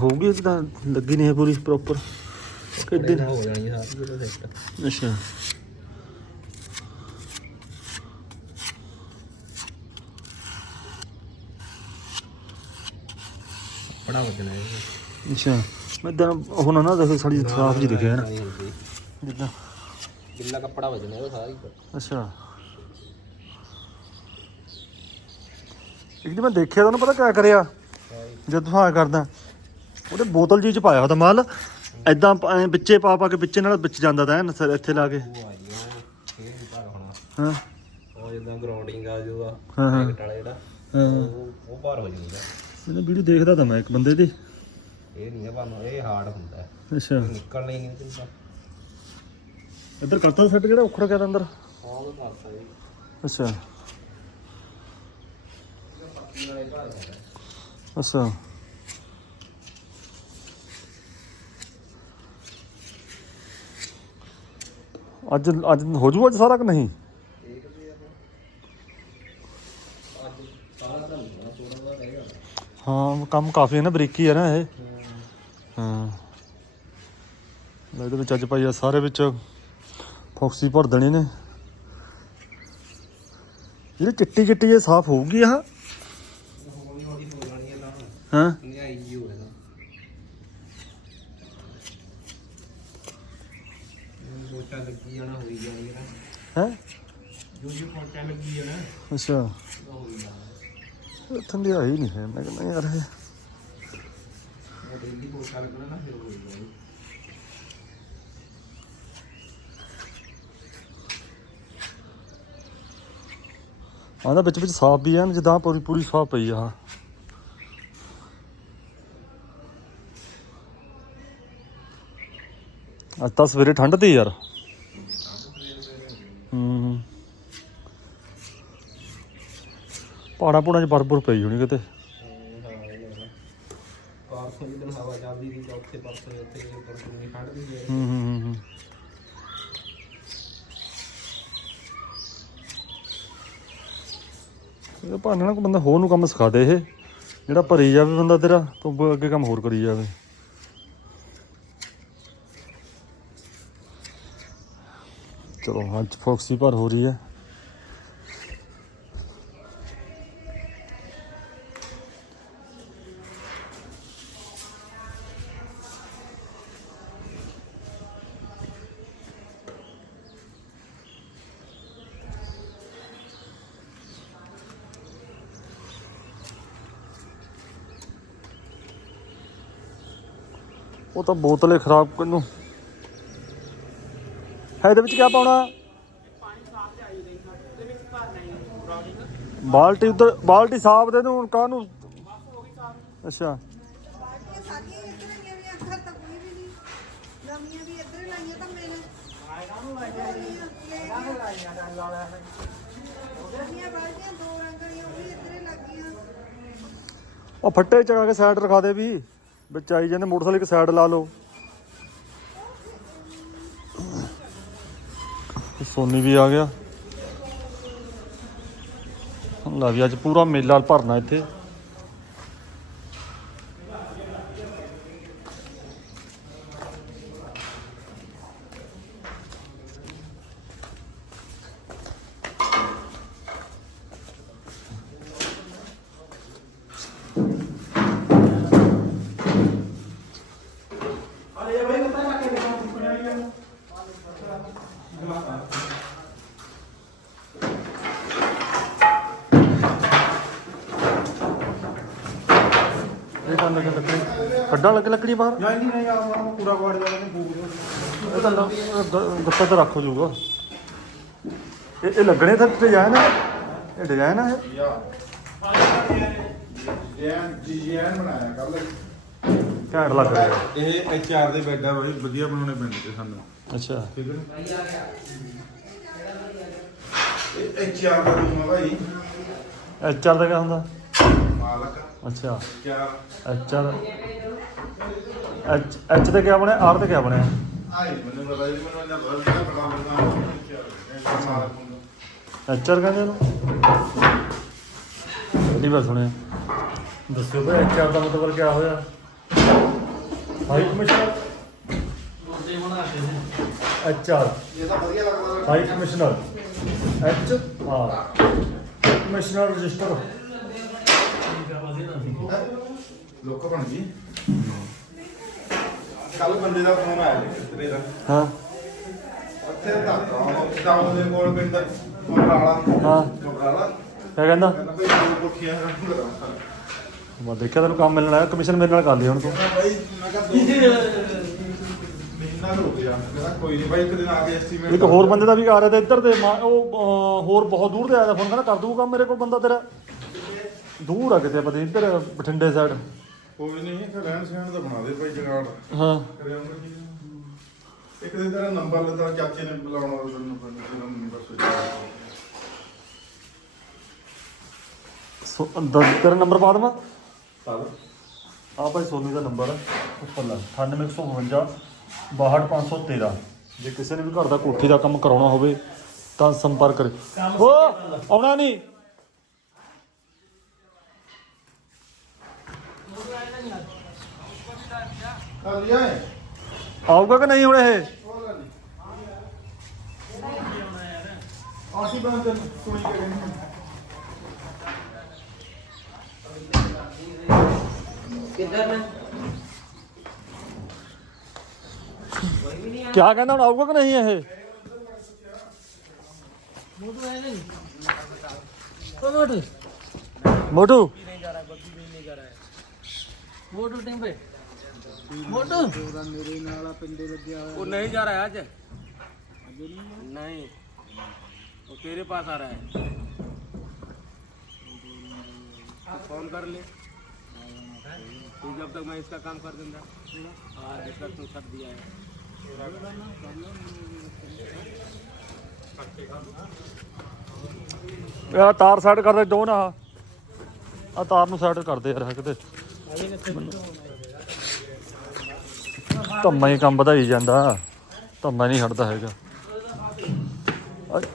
ਹੋਊਗੀ ਤਾਂ ਲੱਗੀ ਨਹੀਂ ਹੈ ਪੂਰੀ ਪ੍ਰੋਪਰ ਕਿੱਦਾਂ ਹੋ ਜਾਣੀ ਸਾਰੀ ਇਹਦਾ ਸੈੱਟ ਅੱਛਾ। ਬੜਾ ਵਜਣਾ ਹੈ ਅੱਛਾ। ਮੈਂ ਤਾਂ ਉਹ ਨਾ ਨਾ ਦੇਖੋ ਸਾਡੀ ਸਾਫ਼ ਜੀ ਦਿਖਿਆ ਨਾ। ਜਿੱਦਾਂ ਗਿੱਲਾ ਕੱਪੜਾ ਵਜਣਾ ਇਹਦਾ ਸਾਰੀ ਅੱਛਾ। ਇੱਕ ਦਿਨ ਮੈਂ ਦੇਖਿਆ ਤਾਂ ਉਹਨੂੰ ਪਤਾ ਕਿਆ ਕਰਿਆ? ਜਦ ਤੂੰ ਕਰਦਾ। ਉਹਦੇ ਬੋਤਲ ਜੀ ਚ ਪਾਇਆ ਉਹਦਾ ਮਾਲ। ਐਦਾਂ ਵਿੱਚੇ ਪਾ ਪਾ ਕੇ ਵਿੱਚੇ ਨਾਲ ਵਿੱਚ ਜਾਂਦਾ ਤਾਂ ਐਨ ਇੱਥੇ ਲਾ ਕੇ। ਉਹ ਆ ਜੀ ਉਹ ਫੇਰ ਵੀ ਭਾਰ ਹੋਣਾ। ਹਾਂ। ਉਹ ਜਿੱਦਾਂ ਗਰਾਊਂਡਿੰਗ ਆ ਜਿਹਦਾ ਹਾਂ, ਹਾਂ। ਪੈਕਟ ਵਾਲਾ ਜਿਹੜਾ ਉਹ ਉਹ ਭਾਰ ਹੋ ਜਾਂਦਾ। ਮੈਨੂੰ ਵੀਡੀਓ ਦੇਖਦਾ ਤਾਂ ਮੈਂ ਇੱਕ ਬੰਦੇ ਦੀ। ਇਹ ਨਹੀਂ ਭਾਰ ਇਹ ਹਾਰਡ ਹੁੰਦਾ ਹੈ। ਅੱਛਾ। ਨਿਕਲਣਾ ਹੀ ਨਹੀਂ ਦਿੰਦਾ ਇੱਧਰ ਕਰਤਾ ਸੈੱਟ ਜਿਹੜਾ ਉਖੜ ਗਿਆ ਤਾਂ ਅੰਦਰ। ਉਹ ਮਾਰਦਾ ਜੀ। ਅੱਛਾ। ਅੱਛਾ। ਅੱਜ ਅੱਜ ਹੋ ਜੂ ਅੱਜ ਸਾਰਾ ਕਿ ਨਹੀਂ? ਹਾਂ ਕੰਮ ਕਾਫੀ ਹੈ ਨਾ ਬਰੀਕੀ ਹੈ ਨਾ ਇਹ। ਹਾਂ। ਲੈ ਇਹਦੇ ਵਿੱਚ ਅੱਜ ਭਾਈ ਆ ਸਾਰੇ ਵਿੱਚ ਫੋਕਸੀ ਭਰ ਦੇਣੇ ਨੇ। ਜਿਹੜੀ ਚਿੱਟੀ ਚਿੱਟੀ ਇਹ ਸਾਫ਼ ਹੋਊਗੀ ਹੌਲੀ ਹੋ ਹੈ ਸੋਚਾਂ ਲੱਗੀ ਜਾਣਾ ਹੋਈ ਜਾਣੀ ਹੈ ਹੈ? ਜੋ ਜੋ ਸੋਚਾਂ ਲੱਗੀ ਜਾਣਾ ਅੱਛਾ। ਉਹ ਹੋਈ ਜਾਣਾ। ਇਹ ਠੰਡਿਆਈ ਨਹੀਂ ਹੈ ਮੈਂ ਕਹਿੰਦਾ ਯਾਰ ਇਹ ਉਹ ਡੇਲੀ ਪੋਚਾ ਲੱਗਣਾ ਨਾ ਫਿਰ ਹੋਈ ਜਾਣੀ। ਆਂਦਾ ਵਿੱਚ ਵਿੱਚ ਸਾਫ਼ ਵੀ ਹੈ ਜਿੱਦਾਂ ਪੂਰੀ ਪੂਰੀ ਸਾਫ਼ ਪਈ ਆ। ਅੱਜ ਤਾਂ ਸਵੇਰੇ ਠੰਡ ਤੀ ਯਾਰ ਹੂੰ ਪਹਾੜਾਂ ਪੂੜਾਂ 'ਚ ਬਰਫ਼ ਪਈ ਹੋਣੀ ਕਿਤੇ। ਪਰਸੋਂ ਜਦੋਂ ਹਵਾ ਚੱਲਦੀ ਸੀ ਚੌਥੇ ਪਰਸੋਂ ਉੱਥੇ ਪਰਸੋਂ ਨਹੀਂ ਖੜ ਵੀ ਹੂੰ ਹੂੰ ਹੂੰ, ਇਹ ਭਾਣੇ ਨਾਲ ਕੋਈ ਬੰਦਾ ਹੋਰ ਨੂੰ ਕੰਮ ਸਿਖਾ ਦੇ ਇਹ। ਜਿਹੜਾ ਭਰੀ ਜਾਵੇ ਬੰਦਾ ਤੇਰਾ ਤੂੰ ਅੱਗੇ ਕੰਮ ਹੋਰ ਕਰੀ ਜਾਵੇ। ਚਲੋ ਅੱਜ ਫੋਕਸੀ ਭਰ ਹੋ ਰਹੀ ਹੈ। ਬੋਤਲ ਖਰਾਬ ਕਿਨੂੰ ਹੈ ਇਹਦੇ ਵਿੱਚ ਕੀ ਪਾਉਣਾ? ਬਾਲਟੀ ਉਧਰ, ਬਾਲਟੀ ਸਾਫ਼ ਦੇ ਦੂੰ ਕਾਹਨੂੰ ਅੱਛਾ। ਉਹ ਫੱਟੇ ਚਕਾ ਕੇ ਸਾਈਡ ਰਖਾ ਦੇ ਵੀ। ਵਿੱਚ ਆਈ ਜਾਂਦੇ ਮੋਟਰਸਾਈਕਲ ਇੱਕ ਸਾਈਡ ਲਾ ਲਓ। ਸੋਨੀ ਵੀ ਆ ਗਿਆ। ਲਾ ਵੀ ਅੱਜ ਪੂਰਾ ਮੇਲਾ ਭਰਨਾ ਇੱਥੇ। ਕੱਢਣ ਲੱਗ ਲੱਕੜੀ ਬਾਹਰ? ਨਹੀਂ ਨਹੀਂ ਨਹੀਂ ਆਹ ਪੂਰਾ ਵਾੜ ਦਾ ਨਹੀਂ ਫੂਕ ਦਿਓ ਇਹ ਤਾਂ ਗੱਪਾ ਤੇ ਰੱਖ ਹੋ ਜਾਊਗਾ। ਇਹ ਇਹ ਲੱਗਣੇ ਤਾਂ ਡਿਜ਼ਾਈਨ ਹੈ ਇਹ ਡਿਜ਼ਾਈਨ ਹੈ ਜੀ ਜੈਨ ਬਣਾਇਆ ਕੱਲ ਘੈਂਟ ਲੱਗ ਰਿਹਾ। ਇਹ ਐਚਆਰ ਦੇ ਬੈੱਡ ਆ ਬਈ ਵਧੀਆ ਬਣਾਉਣੇ ਪੈਂਦੇ ਤੇ ਸਾਨੂੰ। ਅੱਛਾ। ਠੀਕ ਹੈ ਇਹ ਐਚਆਰ ਦਾ ਰੂਮ ਆ ਭਾਈ ਐਚ ਆਰ ਦਾ ਕੀ ਹੁੰਦਾ? ਮਾਲਕ। ਅੱਛਾ। ਚਾਰ ਐਚ ਆਰ ਐਚ ਐਚ ਤੇ ਕੀ ਬਣਿਆ? ਆਰ ਤੇ ਕੀ ਬਣਿਆ? ਆਈ ਮੈਨੂੰ ਪਤਾ ਜੀ ਮੈਨੂੰ ਇਹਨਾਂ ਬੜਾ ਬੜਾ ਬੜਾ ਬੜਾ ਐਚਆਰ ਮਾਲਕ ਹੁੰਦਾ ਐਚ ਆਰ ਕਹਿੰਦੇ ਇਹਨੂੰ। ਪਹਿਲੀ ਵਾਰ ਸੁਣਿਆ ਦੱਸਿਓ ਭਾਈ ਐਚ ਆਰ ਦਾ ਮਤਲਬ ਕੀ ਹੋਇਆ? High commissioner? ਐਚ ਆਰ ਇਹ ਤਾਂ ਵਧੀਆ ਲੱਗਦਾ high commissioner. H R commissioner register. ਲੋਕ ਬਣ ਗਈ? ਕੱਲ ਬੰਦੇ ਦਾ ਫੋਨ ਆਇਆ ਜੀ ਕਿਤਨੇ ਦਾ ਹਾਂ। ਉੱਥੇ ਦਾ ਟਾਊਨ ਦੇ ਕੋਲ ਪਿੰਡ ਕਮਰਾਲਾ ਹਾਂ। ਕਮਰਾਲਾ ਕੀ ਕਹਿੰਦਾ? ਕਹਿੰਦਾ ਕੋਈ ਦੋ ਕੋਠੀਆਂ ਕਰਾਂ ਮੈਂ ਦੇਖਿਆ ਤੈਨੂੰ ਕੰਮ ਮਿਲਣ ਆਇਆ ਕਮਿਸ਼ਨ ਮੇਰੇ ਨਾਲ ਕਰ ਲਈ ਹੁਣ ਤੂੰ। ਭਾਈ ਮੈਂ ਕਿਹਾ ਦੋ ਮਹੀਨਾ ਹੋ ਗਿਆ ਕਹਿੰਦਾ ਕੋਈ ਨਹੀਂ ਭਾਈ ਇੱਕ ਦਿਨ ਆ ਕੇ ਐਸਟੀਮੇਟ ਇੱਕ ਹੋਰ ਬੰਦੇ ਦਾ ਵੀ ਆ ਰਿਹਾ ਤੇ ਇੱਧਰ ਦੇ ਮਾ- ਉਹ ਅਹ, ਹੋਰ ਬਹੁਤ ਦੂਰ ਦੇ ਆਇਆ ਫੋਨ ਕਹਿੰਦਾ ਕਰ ਦੂਗਾ ਮੇਰੇ ਕੋਲ ਬੰਦਾ ਤੇਰਾ। ਦੂਰ ਆ ਕਿਤੇ ਪਤਾ ਨੀ ਇੱਧਰ ਬਠਿੰਡੇ ਸਾਈਡ ਕੋਈ ਨਹੀਂ ਇੱਥੇ ਰਹਿਣ ਸਹਿਣ ਦਾ ਬਣਾ ਦੇ ਭਾਈ ਜਗਾੜ। ਹਾਂ। ਕਰਿਆਉਂਗਾ ਜੀ ਇੱਕ ਦਿਨ ਤੇਰਾ ਨੰਬਰ ਲੱਗਾ ਚਾਚੇ ਨੇ ਬੁਲਾਉਣਾ ਉਹ ਤੈਨੂੰ ਤੇਰਾ ਨੰਬਰ ਸੋਚਿਆ ਸੋ ਤੇਰਾ ਨੰਬਰ ਪਾ ਦੇਵਾਂ? ਚੱਲ। ਆ ਭਾਈ ਸੋਨੀ ਦਾ ਨੰਬਰ ਹੈ ਉੱਪਰ ਲਾ 9852 62513 ਜੇ ਕਿਸੇ ਨੇ ਵੀ ਘਰ ਦਾ ਕੋਠੀ ਦਾ ਕੰਮ ਕਰਾਉਣਾ ਹੋਵੇ ਤਾਂ ਸੰਪਰਕ ਕਰੇ। ਓ ਆਉਣਾ ਨਹੀਂ ਚੱਲ ਜਾਏ ਆਊਗਾ ਕਿ ਨਹੀਂ ਹੁਣ ਇਹ? ਹੋਰ ਗੱਲ ਨਹੀਂ ਆਸੀ ਬੰਦ ਸੁਣੀ ਕਰੇ ਕਿੱਧਰ ਨੇ ਕੋਈ ਵੀ ਨਹੀਂ ਆ ਕਿਆ ਕਹਿੰਦਾ ਹੁਣ? ਆਊਗਾ ਕਿ ਨਹੀਂ ਇਹ? ਮੋਟੂ ਆਇਆ ਨਹੀਂ। ਕੋਈ ਮੋਟੂ। ਮੋਟੂ? ਨਹੀਂ ਜਾ ਰਿਹਾ ਬੱਬੀ ਨਹੀਂ ਜਾ ਰਿਹਾ ਮੋਟੂ ਟਿੰਬੇ। मोटू टीम पे मोटू वो नहीं जा रहा है आज नहीं वो तेरे पास आ रहा है तो फोन कर ले तू जब तक मैं इसका काम कर दूंगा हाँ जब तक तू कर दिया है ਯਾ ਤਾਰ ਸਾਈਡ ਕਰਦੇ ਦੋ ਨਾ ਆ ਤਾਰ ਨੂੰ ਸਾਈਡ ਕਰਦੇ ਯਾਰ ਕਿਤੇ ਧੰਮਾ ਹੀ ਕੰਮ ਵਧਾਈ ਜਾਂਦਾ। ਧੰਮਾ ਨਹੀਂ ਹਟਦਾ ਹੈਗਾ।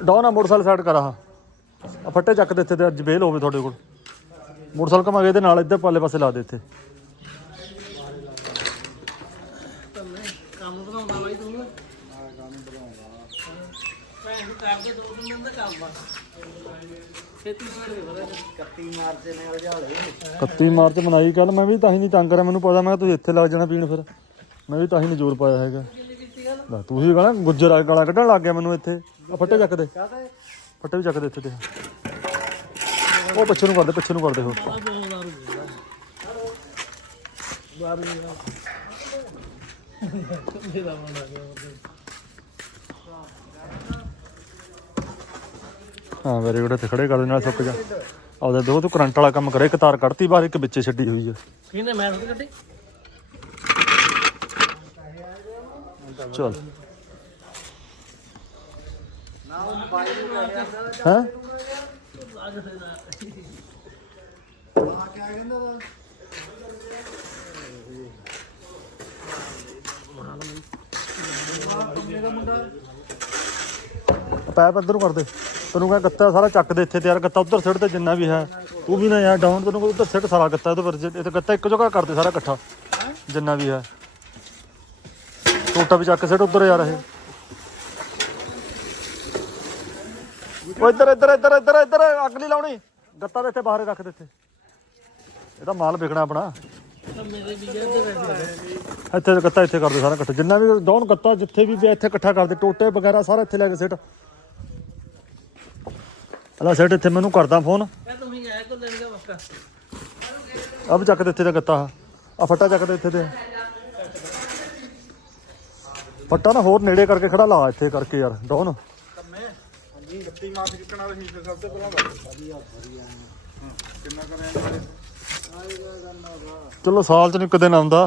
ਡਾਉਨ ਆ ਮੋਟਰਸਾਈਕਲ ਸਾਈਡ ਕਰ ਆ ਆ ਫੱਟੇ ਚੱਕ ਦੇ ਇੱਥੇ ਤੇ ਅੱਜ ਬੇਲ ਹੋਵੇ ਤੁਹਾਡੇ ਕੋਲ। ਮੋਟਰਸਾਈਕਲ ਕਮਾਗੇ ਇਹਦੇ ਨਾਲ ਇੱਧਰ ਪਾਲੇ ਪਾਸੇ ਲਾ ਦੇ ਇੱਥੇ। ਕੰਮ ਬਣਾਉਂਦਾ ਬਾਈ ਤੂੰ ਹਾਂ ਕੰਮ ਬਣਾਉਂਦਾ ਭੈਣ ਨੂੰ ਕਰਦੇ ਦੋ ਦਿਨ ਦਾ ਕੰਮ ਆ ਛੇਤੀ ਪੜ ਦੇ ਬੜਾ 31 ਮਾਰਚ ਮਨਾਈ ਕੱਲ ਮੈਂ ਵੀ ਤਾਂ ਹੀ ਨਹੀਂ ਤੰਗ ਕਰਿਆ, ਮੈਨੂੰ ਪਤਾ, ਮੈਂ ਕਿਹਾ ਤੁਸੀਂ ਇੱਥੇ ਲੱਗ ਜਾਣਾ ਪੀਣ ਫਿਰ। ਮੈਂ ਵੀ ਤਾਂ ਹੀ ਨਹੀਂ ਪਾਇਆ ਹੈਗਾ। ਲੈ, ਤੂੰ ਹੀ ਕਹਣਾ ਗੁੱਜਰ ਆ, ਗਾਲਾਂ ਕੱਢਣ ਲੱਗ ਗਿਆ ਮੈਨੂੰ ਇੱਥੇ। ਆ, ਫੱਟੇ ਚੱਕ ਦੇ। ਫੱਟੇ ਵੀ ਚੱਕ ਦੇ ਇੱਥੇ ਤੇ ਉਹ ਪਿੱਛੇ ਨੂੰ ਕਰਦੇ, ਪਿੱਛੇ ਨੂੰ ਕਰਦੇ ਹੋ ਹਾਂ ਵੈਰੀ ਗੁੱਡ ਇੱਥੇ ਖੜੇ ਕਰ ਨਾਲ ਸੁੱਕ ਜਾ। ਆਪਦਾ ਦੋ, ਤੂੰ ਕਰੰਟ ਵਾਲਾ ਕੰਮ ਕਰੇ, ਇੱਕ ਤਾਰ ਕੱਢਤੀ, ਬਾਹਰ ਇੱਕ ਵਿੱਚੇ ਛੱਡੀ ਹੋਈ ਆ। ਕਿਹਨੇ, ਮੈਂ ਕੱਢੀ? ਚਲ। ਹਾਂ? ਪੈਪ ਇੱਧਰ ਨੂੰ ਕਰ ਦੇ। ਤੈਨੂੰ ਕਹਾਂ ਗੱਤਾ ਸਾਰਾ ਚੱਕ ਦੇ ਇੱਥੇ ਤੇ ਯਾਰ, ਗੱਤਾ ਉੱਧਰ ਸਿੱਟ ਤੇ ਜਿੰਨਾ ਵੀ ਹੈ, ਤੂੰ ਵੀ ਨਾ ਯਾਰ ਡਾਊਨ ਤੈਨੂੰ ਉੱਧਰ ਸਿੱਟ ਸਾਰਾ ਗੱਤਾ ਇਹਦੇ ਪਰ ਇਹ ਤੇ ਗੱਤਾ ਇੱਕ ਜਗ੍ਹਾ ਕਰ ਦੇ ਸਾਰਾ ਇਕੱਠਾ, ਜਿੰਨਾ ਵੀ ਹੈ। ਟੋਟਾ ਵੀ ਚੱਕ ਸਿੱਟ ਉੱਧਰ ਯਾਰ ਇਹ। ਉਹ ਇੱਧਰ ਇੱਧਰ ਇੱਧਰ ਇੱਧਰ ਇੱਧਰ, ਅੱਗ ਨਹੀਂ ਲਾਉਣੀ। ਗੱਤਾ ਦੇ ਇੱਥੇ ਬਾਹਰ ਰੱਖ ਦੇ ਇੱਥੇ। ਇਹਦਾ ਮਾਲ ਵਿਕਣਾ ਆਪਣਾ। ਇੱਥੇ ਗੱਤਾ ਇੱਥੇ ਕਰ ਸਾਰਾ ਇਕੱਠਾ। ਜਿੰਨਾ ਵੀ ਡਾਊਨ ਗੱਤਾ, ਜਿੱਥੇ ਵੀ ਪਿਆ ਇੱਥੇ ਇਕੱਠਾ ਕਰਦੇ, ਟੋਟੇ ਵਗੈਰਾ ਸਾਰਾ ਇੱਥੇ ਲੈ ਕੇ ਸਿੱਟ। ਹਲਾ ਸਿੱਟ, ਇੱਥੇ ਮੈਨੂੰ ਕਰਦਾ ਫੋਨ। ਕਹ ਵੀ ਚੱਕ ਦੇ ਇੱਥੇ ਦਾ ਗੱਤਾ। ਆ ਫੱਟਾ ਚੱਕ ਦੇ ਇੱਥੇ ਤੇ ਫੱਟਾ ਨਾ ਹੋਰ ਨੇੜੇ ਕਰਕੇ ਖੜਾ ਲਾ ਇੱਥੇ ਕਰਕੇ ਯਾਰ ਡਾਊਨ ਹਾਂਜੀ 31 ਮਾਰਚ ਕਿੱਕਣਾ ਰਹੀ ਤੇ ਸਭ ਤੋਂ ਪਹਿਲਾਂ ਦੱਸ ਵਧੀਆ ਵਧੀਆ। ਕਿੰਨਾ ਕਰਿਆ ਚਲੋ ਸਾਲ ਚ ਨਹੀਂ ਕਦੇ ਨਾ ਆਉਂਦਾ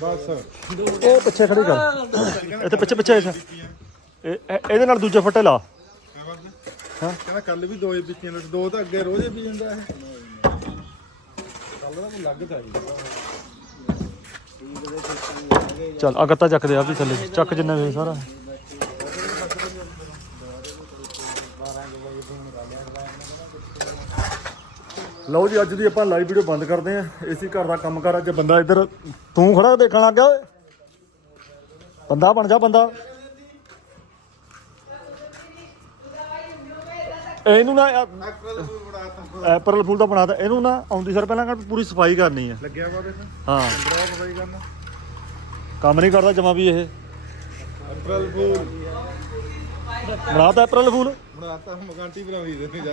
ਬਸ। ਉਹ ਪਿੱਛੇ ਖੜੀ ਕਰ। ਇੱਥੇ ਪਿੱਛੇ ਪਿੱਛੇ ਇੱਥੇ। ਇਹ ਇਹ- ਇਹਦੇ ਨਾਲ ਦੂਜੇ ਫੱਟੇ ਲਾ। ਹਾਂ? ਕਹਿੰਦਾ ਕੱਲ ਵੀ ਦੋਏ ਪੀਤੀਆਂ ਨੇ ਦੋ ਤਾਂ ਅੱਗੇ ਰੋਜ਼ ਹੀ ਪੀ ਜਾਂਦਾ ਇਹ ਕੱਲ ਦਾ ਮੈਨੂੰ ਲੱਗਦਾ ਜੀ ਚੱਲ ਆ ਗੱਤਾ ਚੱਕ ਦੇ ਆ ਵੀ ਥੱਲੇ ਚੱਕ ਜਿੰਨਾ ਵੀ ਸਾਰਾ। ਲਓ ਜੀ, ਅੱਜ ਦੀ ਆਪਾਂ ਲਾਈਵ ਵੀਡੀਓ ਬੰਦ ਕਰਦੇ ਆਂ ਏਸੀ ਘਰ ਦਾ ਕੰਮ ਕਰ, ਅੱਜ ਬੰਦਾ ਇੱਧਰ ਤੂੰ ਖੜਾ ਦੇਖਣ ਲੱਗ ਗਿਆ ਓਏ। ਬੰਦਾ ਬਣ ਜਾ, ਬੰਦਾ। ਇਹਨੂੰ ਨਾ ਐਪਰਲ ਫੂਲ ਦਾ ਬਣਾਤਾ। ਇਹਨੂੰ ਨਾ ਆਉਂਦੀ ਸਰ ਪਹਿਲਾਂ ਕਰ ਪੂਰੀ ਸਫ਼ਾਈ ਕਰਨੀ ਆ। ਲੱਗਿਆ ਵਾ ਦੇਖ ਹਾਂ। ਬੜਾ ਸਫ਼ਾਈ ਕਰਨਾ? ਕੰਮ ਨਹੀਂ ਕਰਦਾ ਜਮਾ ਵੀ ਇਹ। ਅਪ੍ਰੈਲ ਫੂਲ। ਬਣਾਤਾ ਐਪਰਲ ਫੂਲ? ਬਣਾਤਾ ਮਗਾਂਟੀ ਬਣਾਉਣੀ ਦੇ ਜਾ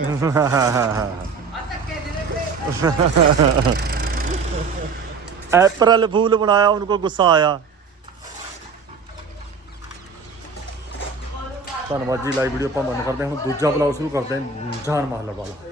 ਅਪ੍ਰੈਲ ਫੂਲ ਬਣਾਇਆ ਉਹਨੂੰ ਕੋਈ ਗੁੱਸਾ ਆਇਆ। ਧੰਨਵਾਦ ਜੀ ਲਾਈਵ ਵੀਡੀਓ ਆਪਾਂ ਬੰਦ ਕਰਦੇ ਹਾਂ। ਹੁਣ ਦੂਜਾ ਬਲੌਗ ਸ਼ੁਰੂ ਕਰਦੇ ਹਾਂ। ਜਾਨ ਮਾਹਲਾ ਵਾਲਾ।